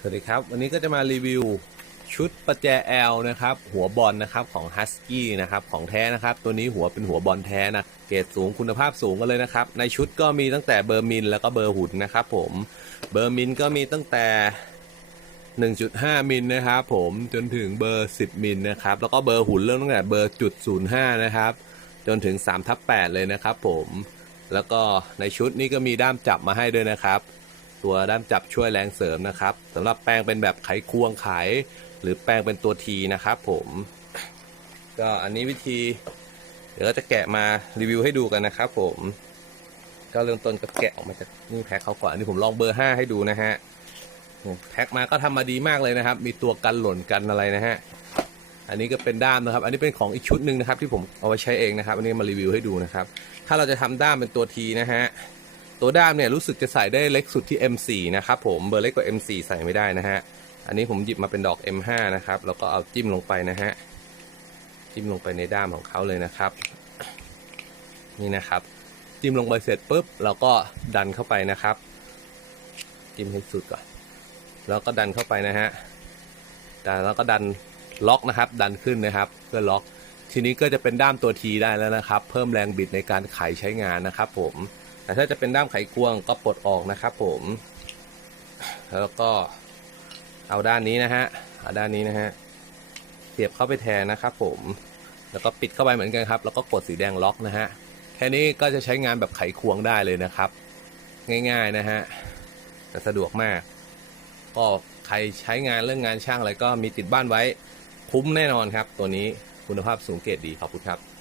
สวัสดีครับ วันนี้ก็จะมารีวิวชุดประแจ L นะครับ หัวบอลนะครับของ Husky นะครับของแท้นะครับ ตัวนี้หัวเป็นหัวบอลแท้นะ เกรดสูงคุณภาพสูงกันเลยนะครับ ในชุดก็มีตั้งแต่เบอร์มินแล้วก็เบอร์หุ่นนะครับผมเบอร์มินก็มีตั้งแต่ 1.5 มิลนะครับผมจนถึงเบอร์ 10 มิลนะครับ แล้วก็เบอร์หุ่นเริ่มตั้งแต่เบอร์จุด05นะครับ จนถึง3ทับ8เลยนะครับผมแล้วก็ในชุดนี้ก็มีด้ามจับมาให้ด้วยนะครับ ตัวด้ามจับช่วยแรงเสริมนะครับสำหรับแปลงเป็นแบบไขควงไข หรือแปลงเป็นตัวทีนะครับผม ก็อันนี้วิธี เดี๋ยวจะแกะมารีวิวให้ดูกันนะครับผมก็เริ่มต้นก็แกะออกมาจากนี่แพ็คเขาก่อนอันนี้ผมลองเบอร์5ให้ดูนะฮะแพ็คมาก็ทำมาดีมากเลยนะครับ มีตัวกันหล่นกันอะไรนะฮะอันนี้ก็เป็นด้ามนะครับ อันนี้เป็นของอีกชุดหนึ่งนะครับ ที่ผมเอาไว้ใช้เองนะครับ อันนี้มารีวิวให้ดูนะครับ ถ้าเราจะทำด้ามเป็นตัวทีนะฮะ ตัวด้ามเนี่ยรู้สึกจะใส่ได้เล็กสุดที่ M4 นะครับผมเบอร์เล็กกว่า M4 ใส่ไม่ได้นะฮะอันนี้ผมหยิบมาเป็นดอก M5 นะครับแล้วก็เอาจิ้มลงไปนะฮะจิ้มลงไปในด้ามของเขาเลยนะครับ นี่นะครับ จิ้มลงไปเสร็จปุ๊บเราก็ดันเข้าไปนะครับ จิ้มให้สุดก่อนแล้วก็ดันเข้าไปนะฮะดันแล้วก็ดันล็อกนะครับ ดันขึ้นนะครับเพื่อล็อก ทีนี้ก็จะเป็นด้ามตัวทีได้แล้วนะครับ เพิ่มแรงบิดในการไขใช้งานนะครับ ผม แต่ถ้าจะเป็นด้ามไขควงก็ปลดออกนะครับผม แล้วก็เอาด้านนี้นะฮะเอาด้านนี้นะฮะเสียบเข้าไปแทนนะครับผมแล้วก็ปิดเข้าไปเหมือนกันครับ แล้วก็กดสีแดงล็อกนะฮะแค่นี้ก็จะใช้งานแบบไขควงได้เลยนะครับ ง่ายๆนะฮะแต่สะดวกมาก ก็ใครใช้งานเรื่องงานช่างอะไรก็มีติดบ้านไว้ คุ้มแน่นอนครับ ตัวนี้คุณภาพสูงเกรดดีขอบคุณครับ